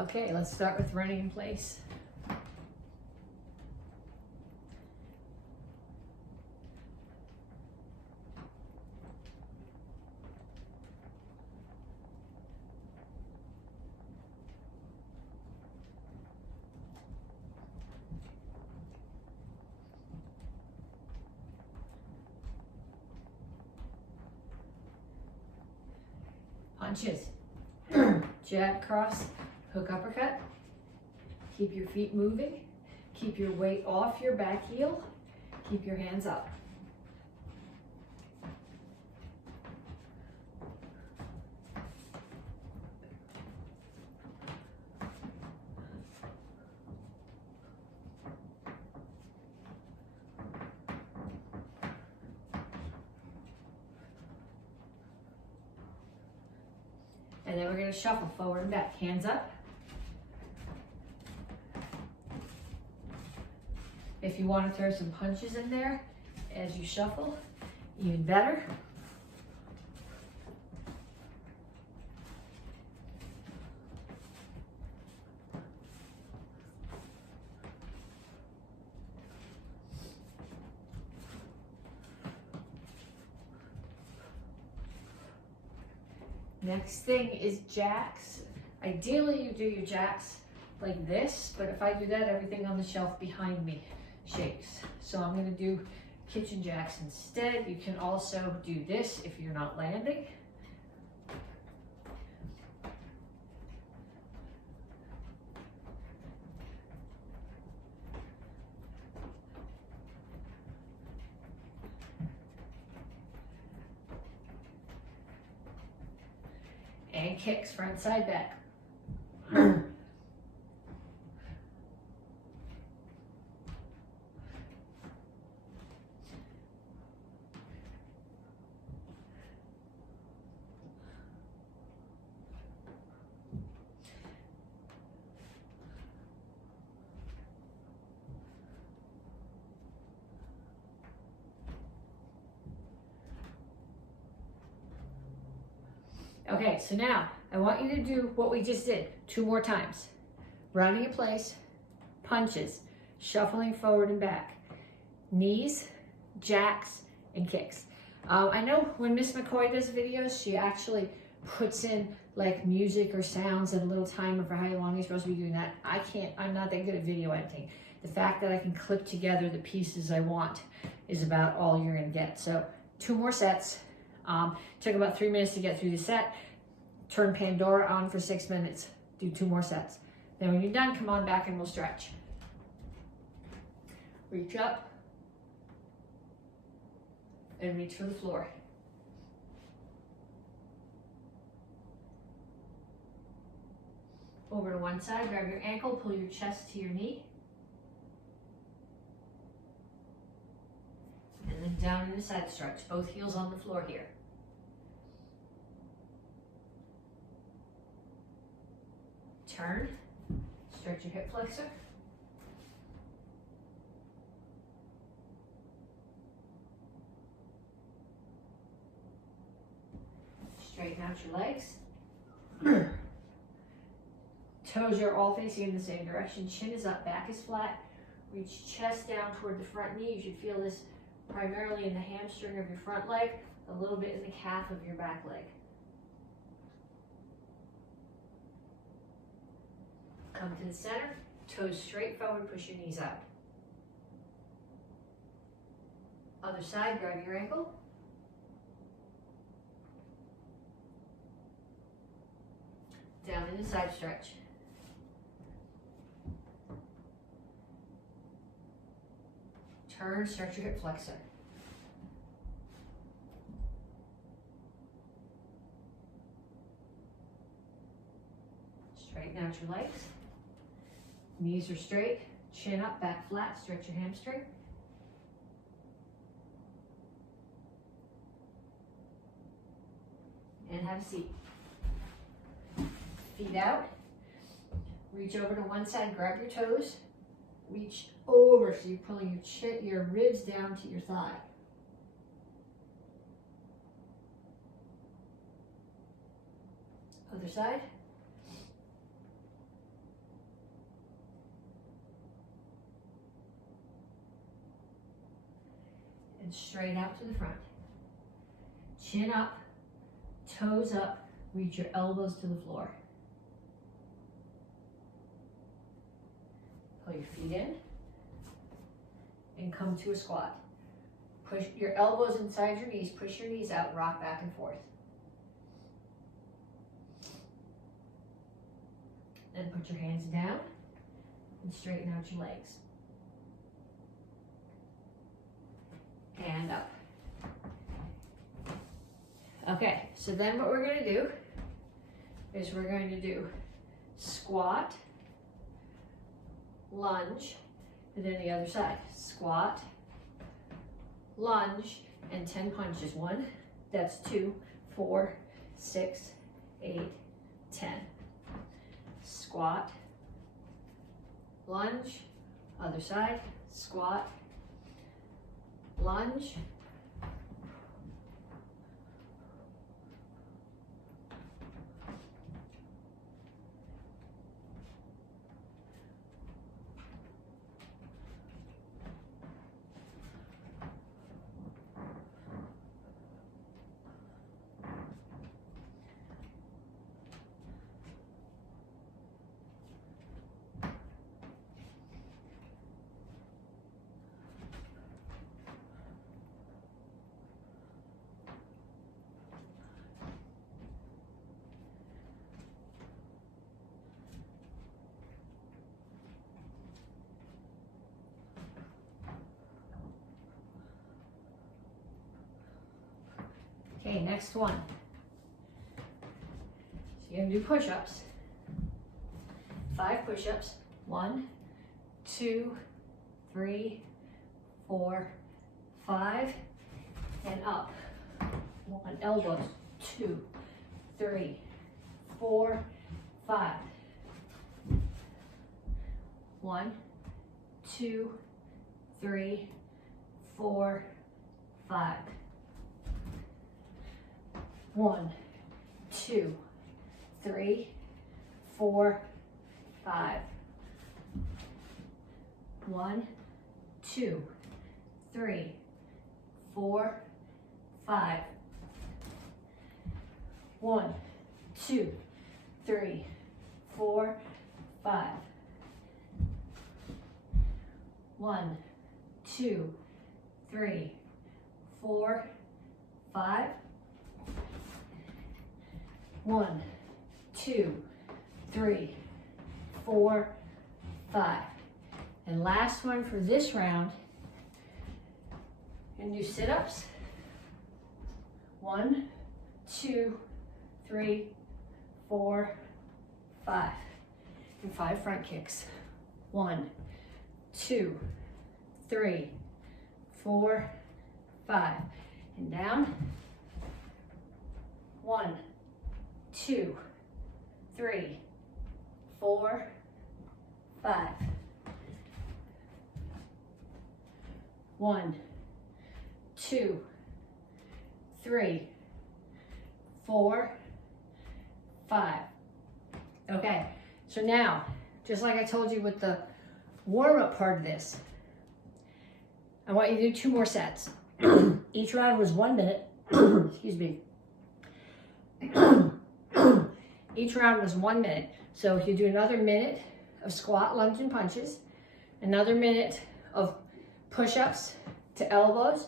Okay, let's start with running in place. Punches. Jab, cross, hook, uppercut. Keep your feet moving. Keep your weight off your back heel. Keep your hands up. And then we're going to shuffle forward and back. Hands up. If you want to throw some punches in there as you shuffle, even better. Next thing is jacks. Ideally you do your jacks like this, but if I do that, everything on the shelf behind me shakes. So I'm gonna do kitchen jacks instead. You can also do this if you're not landing. And kicks, front, side, back. Okay, so now I want you to do what we just did 2 more times. Rounding in place, punches, shuffling forward and back, knees, jacks, and kicks. I know when Miss McCoy does videos, she actually puts in like music or sounds and a little timer for how long you're supposed to be doing that. I'm not that good at video editing. The fact that I can clip together the pieces I want is about all you're gonna get. So 2 more sets. Took about 3 minutes to get through the set. Turn Pandora on for 6 minutes. Do 2 more sets. Then when you're done, come on back and we'll stretch. Reach up and reach for the floor. Over to one side, grab your ankle, pull your chest to your knee. And then down in a side stretch, both heels on the floor here. Turn, stretch your hip flexor. Straighten out your legs. Toes are all facing in the same direction. Chin is up, back is flat. Reach chest down toward the front knee. You should feel this primarily in the hamstring of your front leg, a little bit in the calf of your back leg. Come to the center, toes straight forward, push your knees out. Other side, grab your ankle. Down in a side stretch. Turn, stretch your hip flexor. Straighten out your legs. Knees are straight, chin up, back flat, stretch your hamstring. And have a seat. Feet out. Reach over to one side, grab your toes. Reach over, so you're pulling your ribs down to your thigh. Other side. and straight out to the front. Chin up, toes up, reach your elbows to the floor. Pull your feet in and come to a squat. Push your elbows inside your knees, push your knees out, rock back and forth. Then put your hands down and straighten out your legs. And up. Okay, so then what we're going to do is we're going to do squat, lunge, and then the other side. Squat, lunge, and 10 punches. 1, that's 2, 4, 6, 8, 10. Squat, lunge, other side, squat, lunge, Okay, next one. So you're gonna do push-ups. 5 push-ups. 1, 2, 3, 4, 5, and up. 1, elbows. 2, 3, 4, 5. 1, 2, 3, 4, 5. 1, 2, 3, 4, 5. 1, 2, 3, 4, 5. 1, 2, 3, 4, 5. 1, 2, 3, 4, 5. 1, 2, 3, 4, 5. And last one for this round, and do sit-ups. 1, 2, 3, 4, 5. And 5 front kicks. 1, 2, 3, 4, 5. And down. 1, 2, 3, 4, 5. 1, 2, 3, 4, 5. Okay, so now, just like I told you with the warm-up part of this, I want you to do 2 more sets. Each round was 1 minute. Excuse me. Each round was 1 minute. So if you do another minute of squat, lunge, and punches, another minute of push-ups to elbows,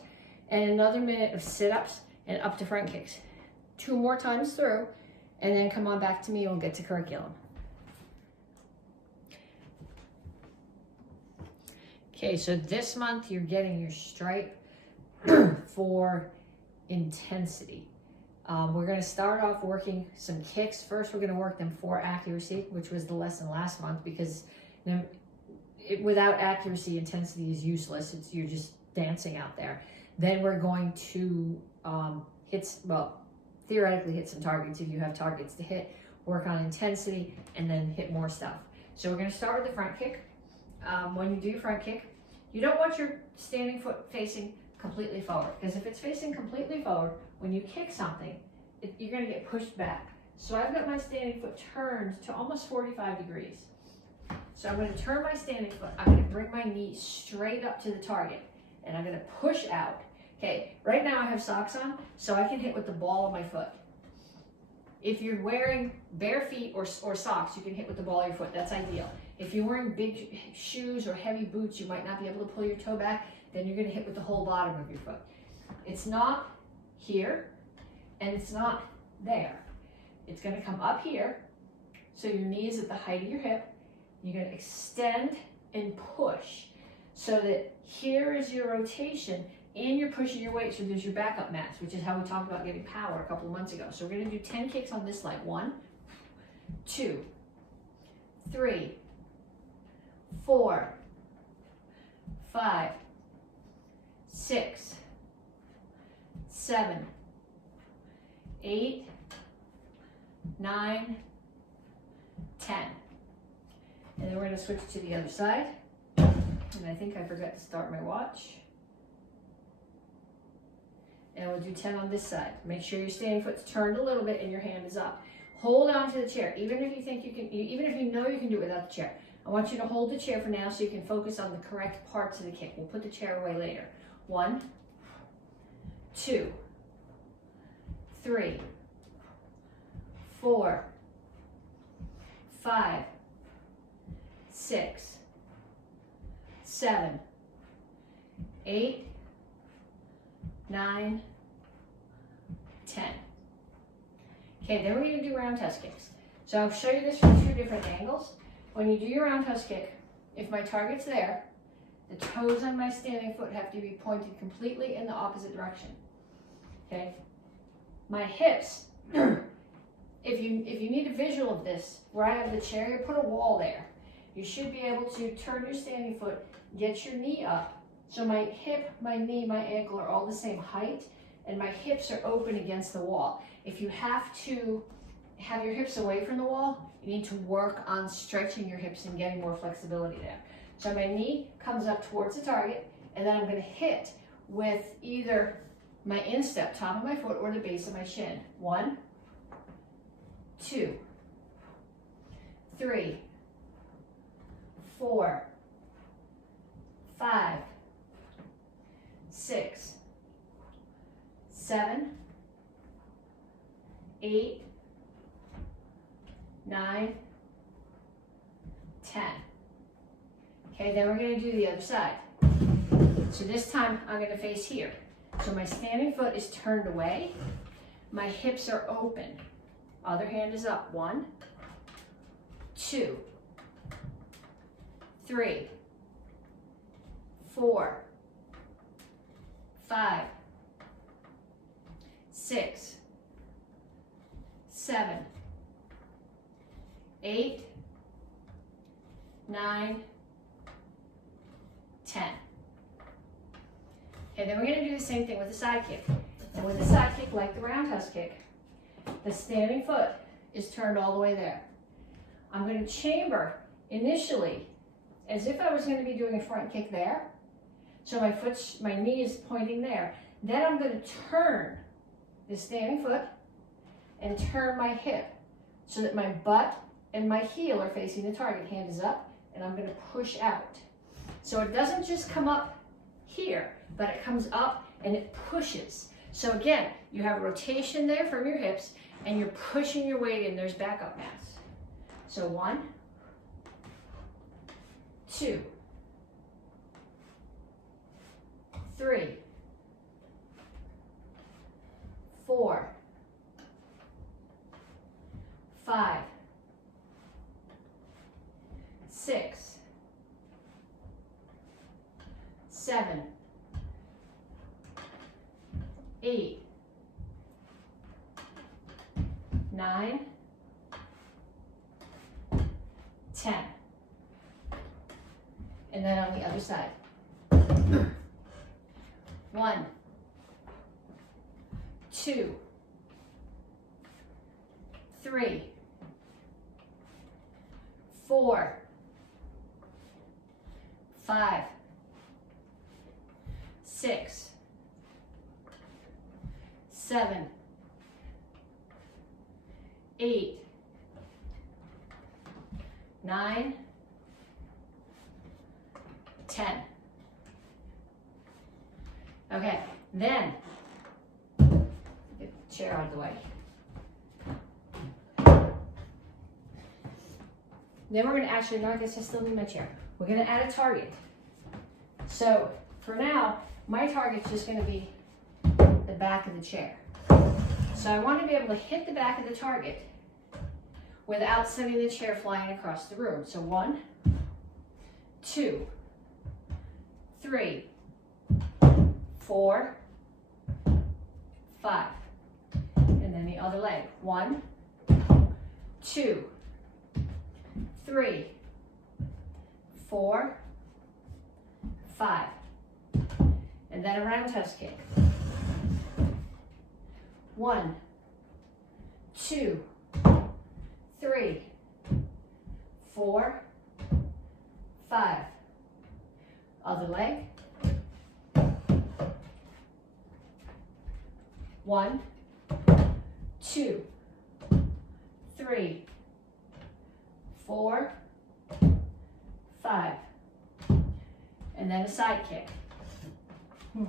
and another minute of sit-ups and up to front kicks. 2 more times through, and then come on back to me and we'll get to curriculum. Okay, so this month you're getting your stripe for intensity. We're going to start off working some kicks. First, we're going to work them for accuracy, which was the lesson last month, because without accuracy, intensity is useless. You're just dancing out there. Then we're going to theoretically hit some targets if you have targets to hit, work on intensity, and then hit more stuff. So we're going to start with the front kick. When you do your front kick, you don't want your standing foot facing completely forward, because if it's facing completely forward, when you kick something, you're going to get pushed back. So I've got my standing foot turned to almost 45 degrees. So I'm going to turn my standing foot, I'm going to bring my knee straight up to the target, and I'm going to push out, Okay, right now I have socks on, so I can hit with the ball of my foot. If you're wearing bare feet or socks, you can hit with the ball of your foot. That's ideal. If you're wearing big shoes or heavy boots, you might not be able to pull your toe back. Then you're going to hit with the whole bottom of your foot. It's not here, and it's not there. It's going to come up here, so your knee is at the height of your hip. You're going to extend and push, so that here is your rotation, and you're pushing your weight, so there's your backup mass, which is how we talked about getting power a couple of months ago. So we're going to do 10 kicks on this leg. 1, 2, 3, 4, 5, 6, 7, 8, 9, 10. And then we're going to switch to the other side. And I think I forgot to start my watch. And we'll do 10 on this side. Make sure your standing foot's turned a little bit and your hand is up. Hold on to the chair, even if you think you can, even if you know you can do it without the chair. I want you to hold the chair for now so you can focus on the correct parts of the kick. We'll put the chair away later. 1, 2, 3, 4, 5, 6, 7, 8, 9, 10. Okay, then we're going to do roundhouse kicks. So I'll show you this from 2 different angles. When you do your roundhouse kick, if my target's there, the toes on my standing foot have to be pointed completely in the opposite direction. Okay? My hips, if you need a visual of this, where I have the chair, you put a wall there. You should be able to turn your standing foot, get your knee up, so my hip, my knee, my ankle are all the same height, and my hips are open against the wall. If you have to have your hips away from the wall, you need to work on stretching your hips and getting more flexibility there. So my knee comes up towards the target, and then I'm going to hit with either my instep, top of my foot, or the base of my shin. 1, 2, 3, 4, 5, 6, 7, 8, 9, 10. Okay, then we're going to do the other side. So this time I'm going to face here. So my standing foot is turned away. My hips are open. Other hand is up. 1, 2, 3, 4, 5, 6, 7, 8, 9, 10. Okay, then we're going to do the same thing with the side kick. And with the side kick, like the roundhouse kick, the standing foot is turned all the way there. I'm going to chamber initially as if I was going to be doing a front kick there. So my knee is pointing there. Then I'm going to turn the standing foot and turn my hip so that my butt and my heel are facing the target. Hand is up, and I'm going to push out. So it doesn't just come up here, but it comes up and it pushes. So again, you have rotation there from your hips, and you're pushing your weight in. There's backup mass. So 1, 2, 3, 4, 5, 6, 7, 8, 9, 10. And then on the other side. 1, 2, 3, 4, 5, 6, 7, 8, 9, 10. Okay, Then, get the chair out of the way. Then we're going to actually, no, I guess I still need my chair. We're going to add a target. So for now, my target's just going to be the back of the chair. So I want to be able to hit the back of the target without sending the chair flying across the room. So 1, 2, 3, 4, 5. And then the other leg. 1, 2, 3, 4, 5. And then a roundhouse kick. 1, 2, 3, 4, 5. Other leg. 1, 2, 3, 4, 5. And then a side kick. Not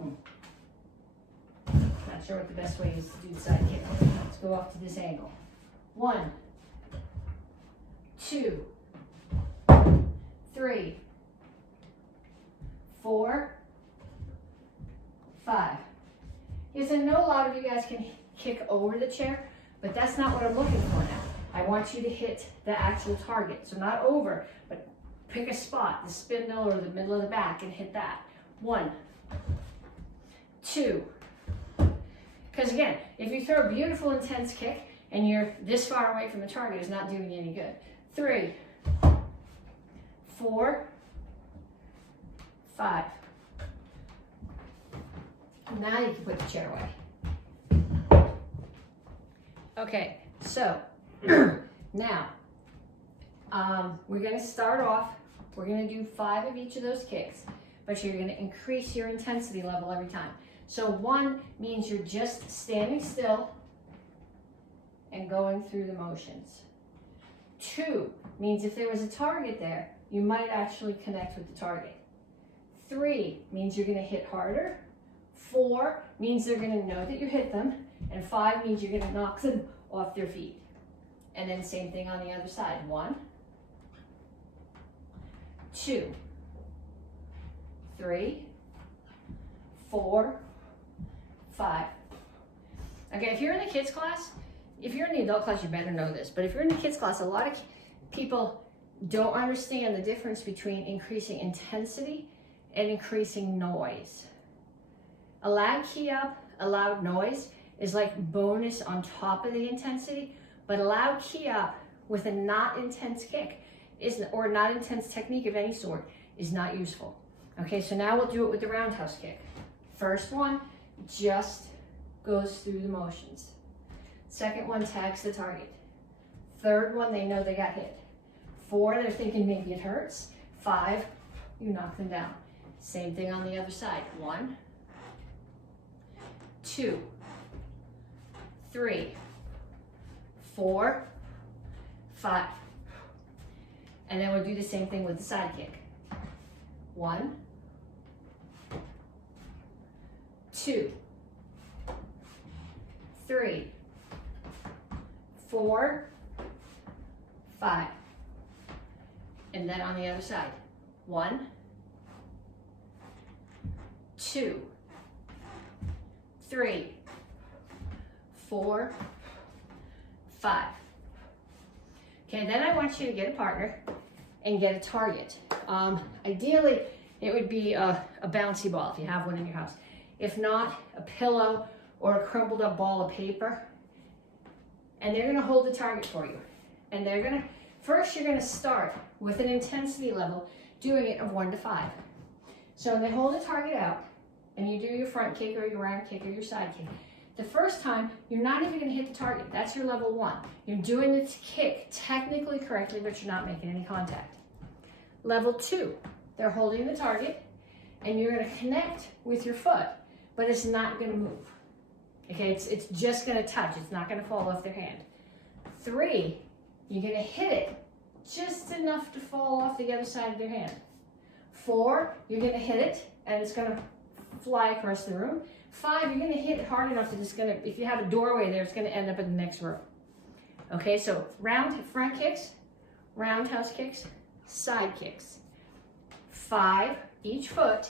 sure what the best way is to do the side kick. Let's go off to this angle. 1, 2, 3, 4, 5. Yes, I know a lot of you guys can kick over the chair, but that's not what I'm looking for now. I want you to hit the actual target. So not over, but pick a spot, the spindle or the middle of the back, and hit that. 1, 2. Because again, if you throw a beautiful intense kick and you're this far away from the target, it's not doing you any good. 3, 4, 5. Now you can put the chair away. Okay, so now we're going to start off. We're going to do 5 of each of those kicks, but you're going to increase your intensity level every time. So 1 means you're just standing still and going through the motions. 2 means if there was a target there, you might actually connect with the target. 3 means you're going to hit harder. 4 means they're going to know that you hit them. And 5 means you're going to knock them off their feet. And then same thing on the other side. 1, 2, 3, 4, 5. Okay, if you're in the kids class, if you're in the adult class, you better know this. But if you're in the kids class, a lot of people don't understand the difference between increasing intensity and increasing noise. A loud key up, a loud noise is like bonus on top of the intensity, but a loud key up with a not intense kick or not intense technique of any sort is not useful. Okay, so now we'll do it with the roundhouse kick. First one just goes through the motions. Second one tags the target. Third one, they know they got hit. 4, they're thinking maybe it hurts. 5, you knock them down. Same thing on the other side. 1, 2, 3, 4, 5. And then we'll do the same thing with the side kick. 1, 2, 3, 4, 5. And then on the other side. 1, 2, 3, 4, 5. Okay, then I want you to get a partner and get a target. Ideally, it would be a bouncy ball if you have one in your house. If not, a pillow or a crumpled up ball of paper. And they're gonna hold the target for you. And they're gonna, first you're gonna start with an intensity level, doing it of 1 to 5. So they hold the target out, and you do your front kick or your round kick or your side kick. The first time, you're not even gonna hit the target. That's your level 1. You're doing the kick technically correctly, but you're not making any contact. Level 2, they're holding the target, and you're gonna connect with your foot, but it's not gonna move. Okay, it's just gonna touch. It's not gonna fall off their hand. 3, you're gonna hit it just enough to fall off the other side of their hand. 4, you're gonna hit it, and it's gonna fly across the room. 5, you're gonna hit it hard enough that it's gonna, if you have a doorway there, it's gonna end up in the next row. Okay, so front kicks, roundhouse kicks, side kicks. 5 each foot,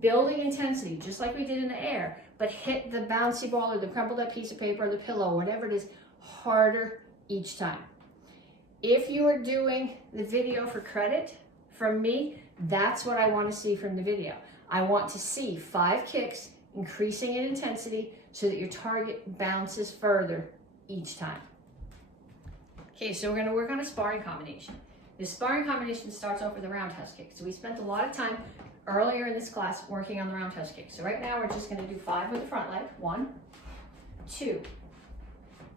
building intensity, just like we did in the air, but hit the bouncy ball or the crumpled up piece of paper or the pillow, whatever it is, harder each time. If you are doing the video for credit from me, that's what I want to see from the video. I want to see 5 kicks increasing in intensity so that your target bounces further each time. Okay, so we're going to work on a sparring combination. This sparring combination starts off with a roundhouse kick. So we spent a lot of time earlier in this class working on the roundhouse kick. So right now we're just going to do 5 with the front leg. 1, 2,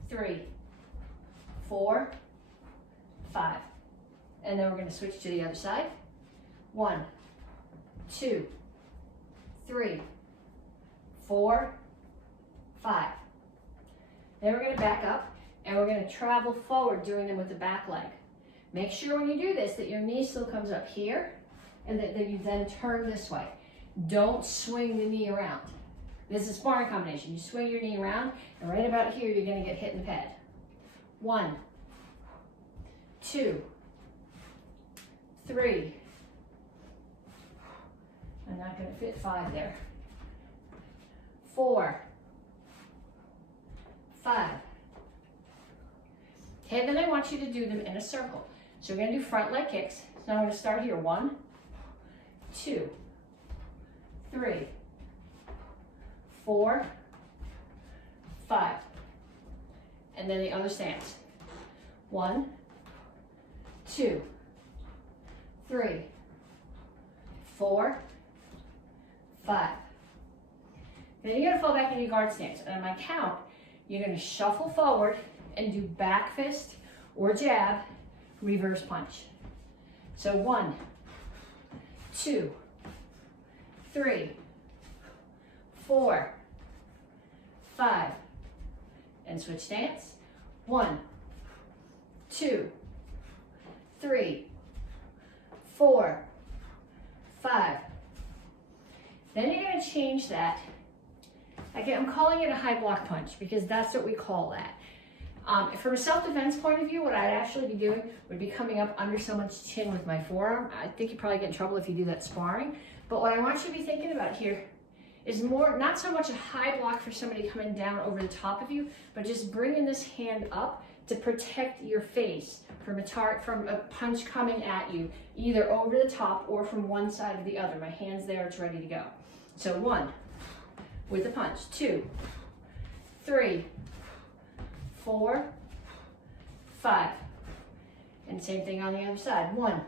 3, 4, 5. And then we're going to switch to the other side. 1, 2, 3, 4, 5. Then we're going to back up and we're going to travel forward doing them with the back leg. Make sure when you do this that your knee still comes up here and that you then turn this way. Don't swing the knee around. This is a sparring combination. You swing your knee around and right about here you're going to get hit in the head. 1, 2, 3. I'm not going to fit 5 there. 4, 5. Okay, then I want you to do them in a circle. So we're going to do front leg kicks. So I'm going to start here. 1, 2, 3, 4, 5. And then the other stance. 1, 2, 3, 4, 5. Then you're going to fall back into your guard stance. And on my count, you're going to shuffle forward and do back fist or jab, reverse punch. So 1, 2, 3, 4, 5. And switch stance. 1, 2, 3, 4, 5. Then you're going to change that. Again, I'm calling it a high block punch because that's what we call that. From a self-defense point of view, what I'd actually be doing would be coming up under someone's chin with my forearm. I think you'd probably get in trouble if you do that sparring. But what I want you to be thinking about here is more, not so much a high block for somebody coming down over the top of you, but just bringing this hand up to protect your face from a punch coming at you, either over the top or from one side or the other. My hand's there, it's ready to go. So 1 with the punch, 2, 3, 4, 5. And same thing on the other side. 1,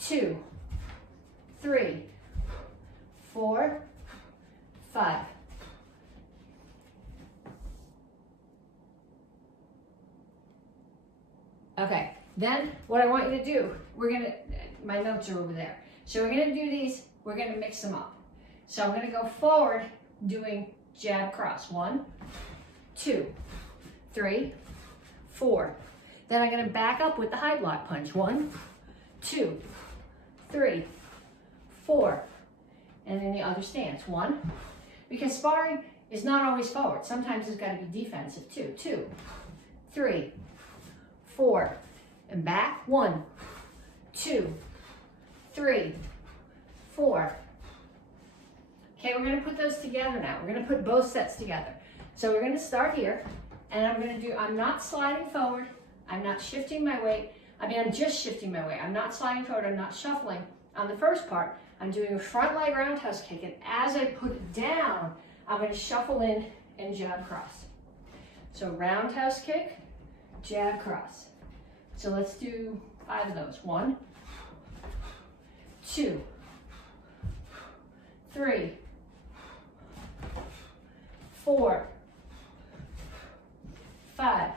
2, 3, 4, 5. Okay, then what I want you to do, my notes are over there. So we're gonna do these, we're gonna mix them up. So I'm gonna go forward doing jab cross. 1, 2, 3, 4. Then I'm going to back up with the high block punch. 1, 2, 3, 4. And then the other stance. 1. Because sparring is not always forward. Sometimes it's got to be defensive too. 2, 3, 4. And back. 1, 2, 3, 4. Okay, we're going to put those together now. We're going to put both sets together. So we're going to start here. And I'm not sliding forward. I'm not shifting my weight. I'm just shifting my weight. I'm not sliding forward. I'm not shuffling. On the first part, I'm doing a front leg roundhouse kick. And as I put it down, I'm going to shuffle in and jab cross. So roundhouse kick, jab cross. So let's do 5 of those. 1, 2, 3, 4, 5.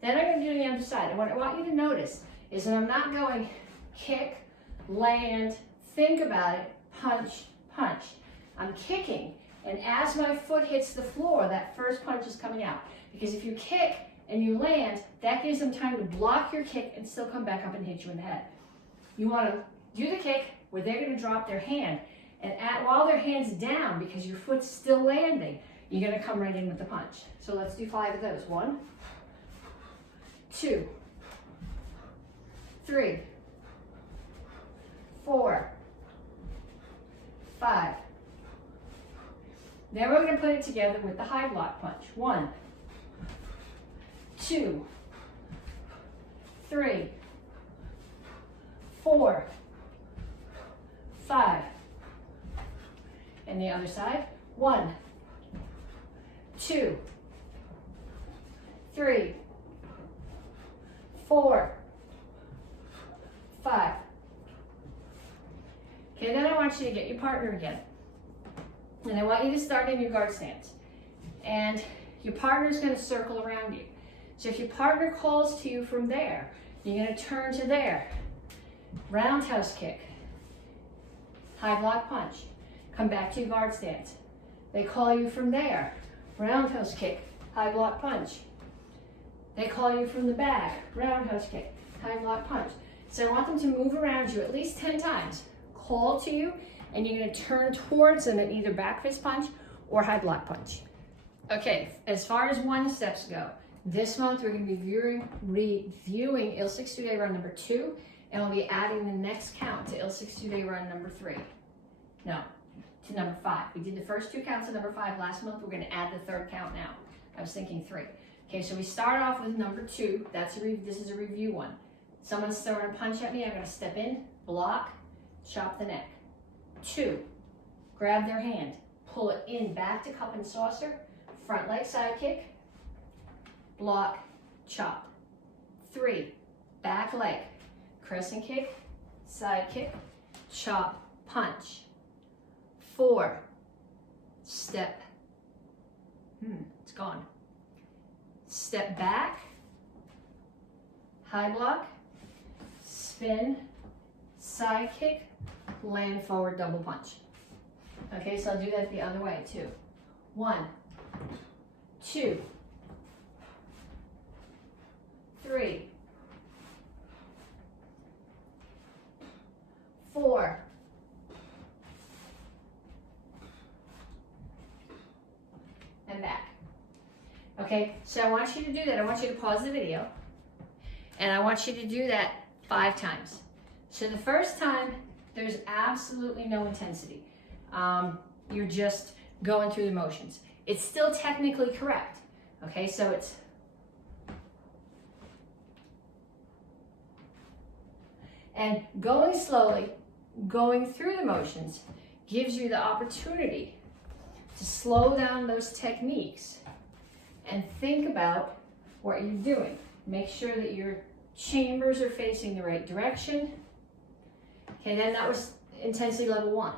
Then I'm going to do the other side. And what I want you to notice is that I'm not going kick, land, think about it, punch, punch. I'm kicking, and as my foot hits the floor, that first punch is coming out. Because if you kick and you land, that gives them time to block your kick and still come back up and hit you in the head. You want to do the kick where they're going to drop their hand, And while their hand's down, because your foot's still landing, you're gonna come right in with the punch. So let's do 5 of those. 1, 2, 3, 4, 5. Then we're going to put it together with the high block punch. 1, 2, 3, 4, 5. And the other side. 1, 2, 3, 4, 5. Okay, then I want you to get your partner again. And I want you to start in your guard stance. And your partner is going to circle around you. So if your partner calls to you from there, you're going to turn to there. Roundhouse kick. High block punch. Come back to your guard stance. They call you from there. Roundhouse kick. High block punch. They call you from the back. Roundhouse kick. High block punch. So I want them to move around you at least 10 times. Call to you, and you're going to turn towards them at either back fist punch or high block punch. Okay, as far as 1 steps go, this month we're going to be reviewing Il 6 2-Day run number 2, and we'll be adding the next count to Il 6 2-Day run number 3. No, to number 5. We did the first 2 counts of number 5 last month. We're going to add the 3rd count now. I was thinking 3. Okay, so we start off with number 2. This is a review one. Someone's throwing a punch at me. I'm going to step in, block, chop the neck. 2, grab their hand, pull it in back to cup and saucer, front leg side kick, block, chop. 3, back leg, crescent kick, side kick, chop, punch. 4, step, it's gone. Step back, high block, spin, side kick, land forward double punch. Okay, so I'll do that the other way too. 1, 2, 3, 4, and back. Okay, so I want you to do that. I want you to pause the video, and I want you to do that 5 times. So the first time, there's absolutely no intensity. You're just going through the motions. It's still technically correct. Okay, so it's and going slowly, going through the motions gives you the opportunity to slow down those techniques and think about what you're doing. Make sure that your chambers are facing the right direction. Okay, then that was intensity level 1.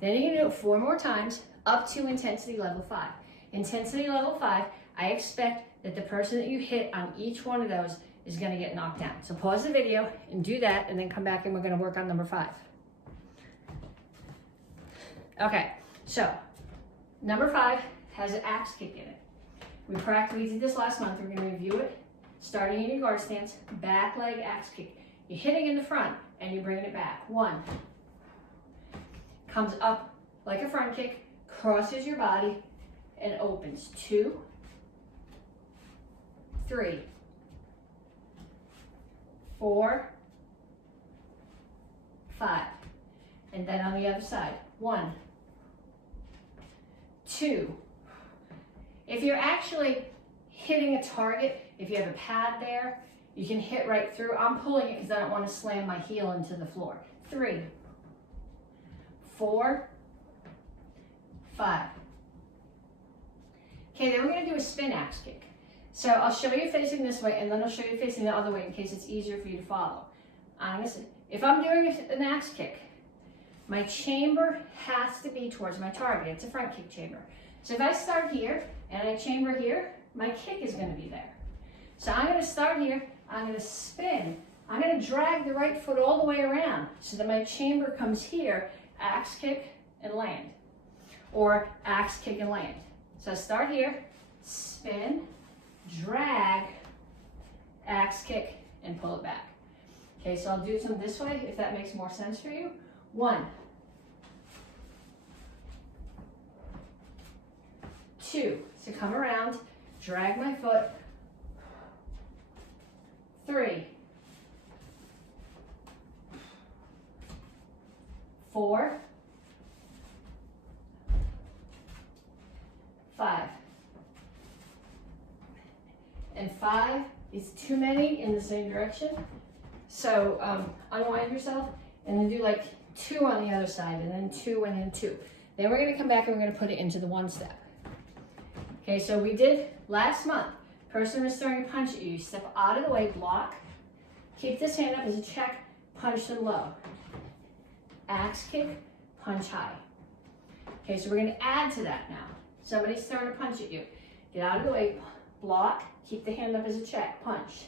Then you're gonna do it 4 more times up to intensity level 5. Intensity level 5, I expect that the person that you hit on each one of those is gonna get knocked down. So pause the video and do that, and then come back and we're gonna work on number 5. Okay, so number 5 has an axe kick in it. We did this last month. We're gonna review it. Starting in your guard stance, back leg axe kick. You're hitting in the front and you're bringing it back. 1, comes up like a front kick, crosses your body and opens. 2, 3, 4, 5. And then on the other side, 1, 2. If you're actually hitting a target, if you have a pad there, you can hit right through. I'm pulling it because I don't want to slam my heel into the floor. 3, 4, 5. Okay, then we're going to do a spin axe kick. So I'll show you facing this way, and then I'll show you facing the other way in case it's easier for you to follow. If I'm doing an axe kick, my chamber has to be towards my target. It's a front kick chamber. So if I start here and I chamber here, my kick is going to be there. So I'm going to start here, I'm going to spin, I'm going to drag the right foot all the way around so that my chamber comes here, axe kick and land, or axe kick and land. So I start here, spin, drag, axe kick, and pull it back. Okay, so I'll do some this way if that makes more sense for you. 1, 2. So come around, drag my foot. 3, 4, 5. And 5 is too many in the same direction. So unwind yourself and then do like 2 on the other side and then 2 and then 2. Then we're gonna come back and we're gonna put it into the 1 step. Okay, so we did last month. Person was throwing a punch at you. You step out of the way, block. Keep this hand up as a check, punch them low. Axe kick, punch high. Okay, so we're gonna add to that now. Somebody's throwing a punch at you. Get out of the way, block, keep the hand up as a check, punch.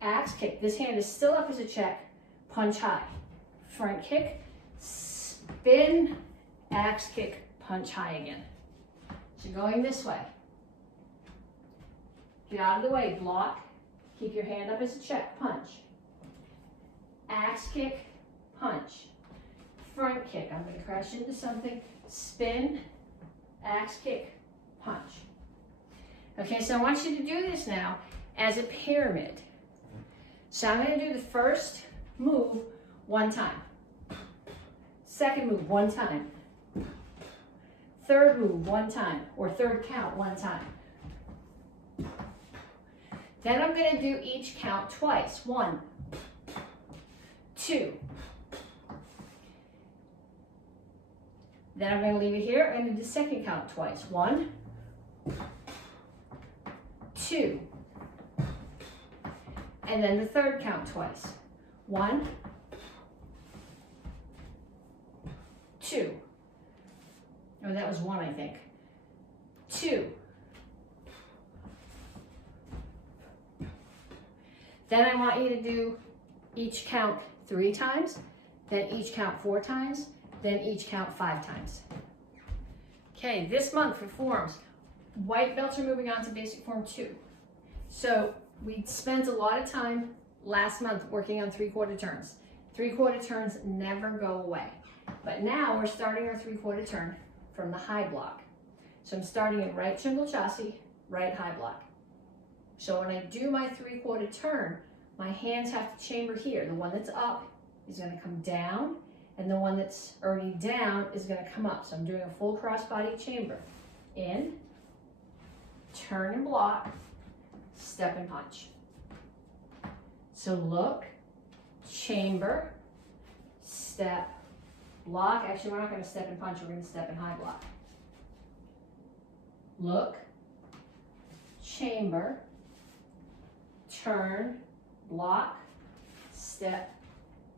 Axe kick, this hand is still up as a check, punch high. Front kick, spin, axe kick, punch high again. So going this way. Get out of the way, block, keep your hand up as a check, punch. Axe kick, punch. Front kick, I'm gonna crash into something, spin, axe kick, punch. Okay, so I want you to do this now as a pyramid. So I'm gonna do the first move 1 time. Second move 1 time. Third move 1 time, or third count 1 time. Then I'm gonna do each count twice. 1, 2. Then I'm gonna leave it here and do the second count twice. 1, 2. And then the third count twice. 1, 2. Oh, that was 1, I think. 2. Then I want you to do each count 3 times, then each count 4 times, then each count 5 times. Okay, this month for forms, white belts are moving on to basic form 2. So we spent a lot of time last month working on 3/4 turns. 3/4 turns never go away. But now we're starting our 3/4 turn from the high block. So I'm starting in right shingle chassis, right high block. So when I do my 3/4 turn, my hands have to chamber here. The one that's up is going to come down, and the one that's already down is going to come up. So I'm doing a full crossbody chamber. In, turn and block, step and punch. So look, chamber, step, block. Actually, we're not going to step and punch, we're going to step and high block. Look, chamber, turn, block, step,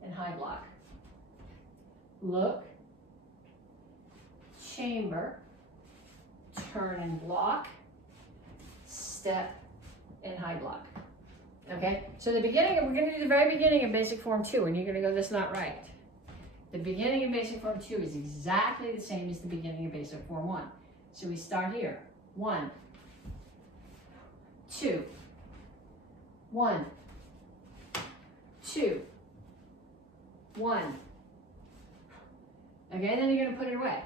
and high block. Look, chamber, turn and block, step, and high block. Okay, so the beginning, we're going to do the very beginning of basic form 2, and you're going to go, that's not right. The beginning of basic form 2 is exactly the same as the beginning of basic form 1. So we start here. 1, 2, 1, 2, 1. Okay, then you're going to put it away.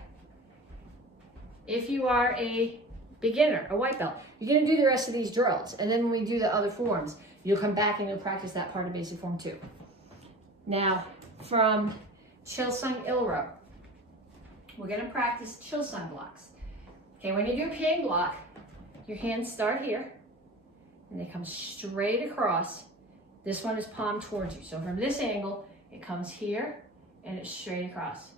If you are a beginner, a white belt, you're going to do the rest of these drills. And then when we do the other forms, you'll come back and you'll practice that part of basic form 2. Now, from Chilsung Ilro, we're going to practice Chilsung blocks. Okay, when you do a PA block, your hands start here and they come straight across. This one is palm towards you. So from this angle, it comes here and it's straight across.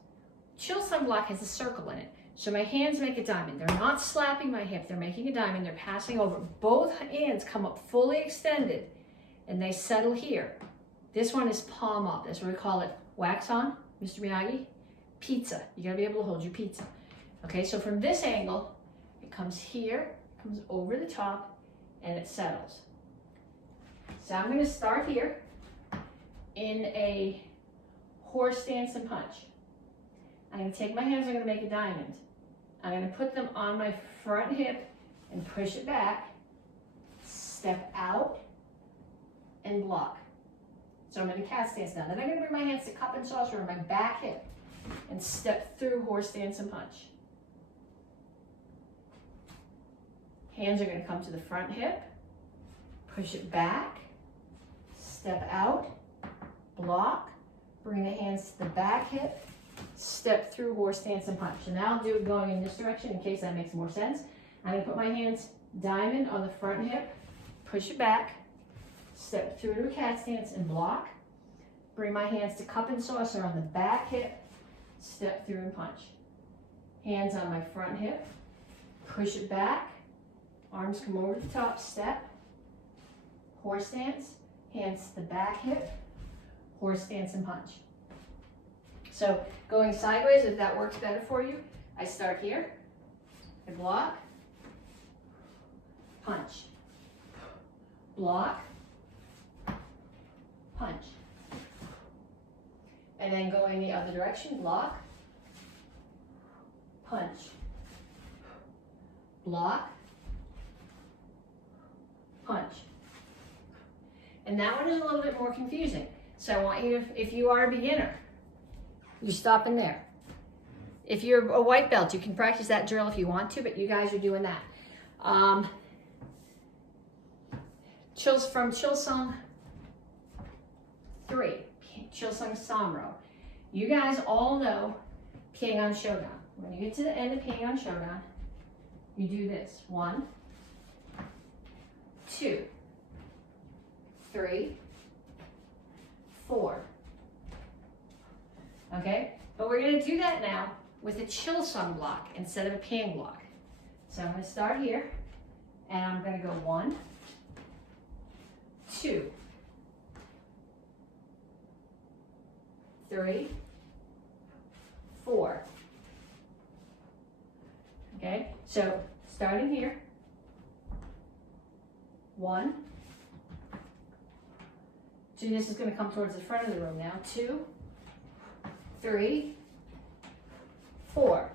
Chilsung block has a circle in it. So my hands make a diamond. They're not slapping my hip, they're making a diamond, they're passing over. Both hands come up fully extended and they settle here. This one is palm up. That's what we call it. Wax on, Mr. Miyagi, pizza. You gotta be able to hold your pizza. Okay, so from this angle, it comes here, comes over the top, and it settles. So I'm gonna start here in a horse stance and punch. I'm gonna take my hands, I'm gonna make a diamond. I'm gonna put them on my front hip and push it back, step out, and block. So I'm in a cat stance now. Then I'm gonna bring my hands to cup and saucer on my back hip and step through horse stance and punch. Hands are going to come to the front hip, push it back, step out, block, bring the hands to the back hip, step through horse stance and punch. And now I'll do it going in this direction in case that makes more sense. I'm going to put my hands diamond on the front hip, push it back, step through to a cat stance and block, bring my hands to cup and saucer on the back hip, step through and punch. Hands on my front hip, push it back, arms come over the top, step, horse stance, hands to the back hip, horse stance and punch. So going sideways, if that works better for you, I start here, I block, punch, block, punch. And then going the other direction, block, punch, block, punch. And that one is a little bit more confusing. So I want you to, if you are a beginner, you stop in there. If you're a white belt, you can practice that drill if you want to, but you guys are doing that. From Chilsung 3, Chilsung Samro. You guys all know Pyongan Shogun. When you get to the end of Pyongan Shogun, you do this. 1, 2, 3, 4. Okay? But we're going to do that now with a Chilsung block instead of a Pyong block. So I'm going to start here, and I'm going to go 1, 2, 3, 4. Okay, so starting here, 1, 2, this is going to come towards the front of the room now, 2, 3, 4.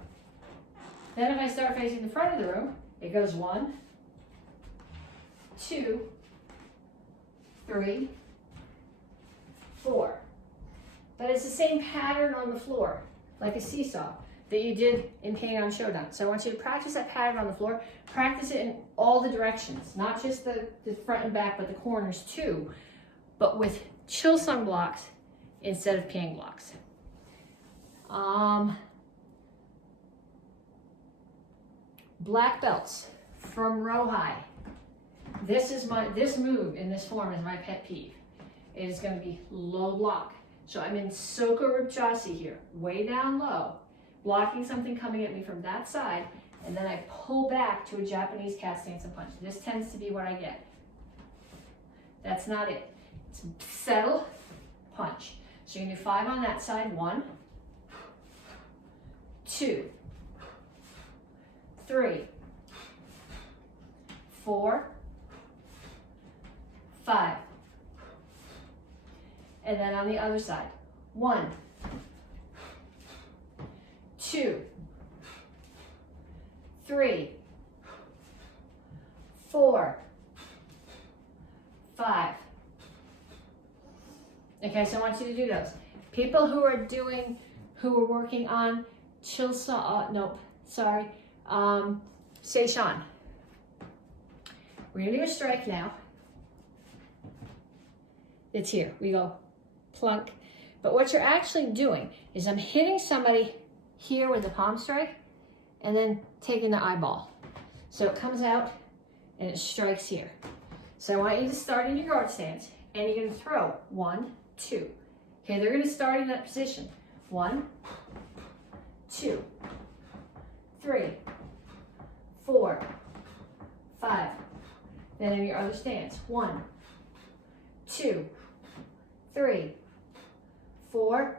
Then if I start facing the front of the room, it goes 1, 2, 3, 4. But it's the same pattern on the floor, like a seesaw that you did in Pyongan Shodan. So I want you to practice that pattern on the floor. Practice it in all the directions, not just the front and back, but the corners too, but with Chilsung blocks instead of Pyong blocks. Black belts from Rohai. This move in this form is my pet peeve. It is going to be low block. So I'm in Soko Rupchasi here, way down low, blocking something coming at me from that side, and then I pull back to a Japanese cat stance and punch. This tends to be what I get. That's not it. It's settle, punch. So you can do 5 on that side. 1, 2, 3, 4, 5. And then on the other side, 1, 2, 3, 4, 5. Okay, so I want you to do those. People who are working on Seishan. We're gonna do a strike now. It's here. We go plunk. But what you're actually doing is I'm hitting somebody here with a palm strike and then taking the eyeball. So it comes out and it strikes here. So I want you to start in your guard stance and you're going to throw 1, 2. Okay, they're going to start in that position. 1, 2, 3, 4, 5. Then in your other stance, 1, 2, 3, 4,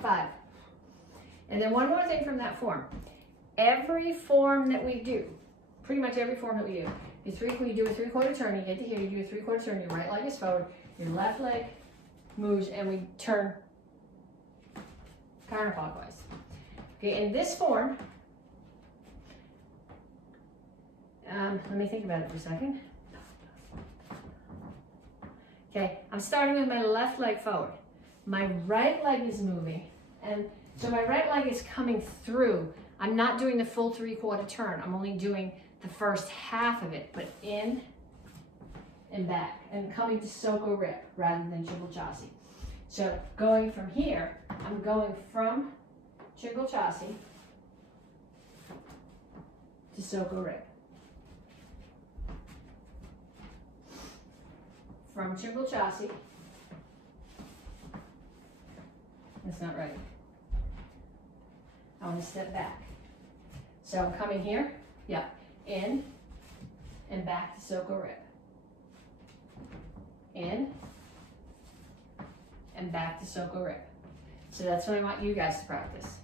5. And then one more thing from that form. Every form that we do, pretty much every form that we do, when you do a 3/4 turn, you get to here, you do a 3/4 turn, your right leg is forward, your left leg moves, and we turn counterclockwise. Okay, in this form, let me think about it for a second. Okay, I'm starting with my left leg forward. My right leg is moving, and so my right leg is coming through. I'm not doing the full 3/4 turn. I'm only doing the first half of it, but in and back, and coming to Soko Rip rather than Chingle Chassi. So going from here, I'm going from Chingle Chassi to Soko Rip. From Chingle Chassi, that's not right. I want to step back. So I'm coming here, yeah, in and back to Soko Rip. In and back to Soko Rip. So that's what I want you guys to practice.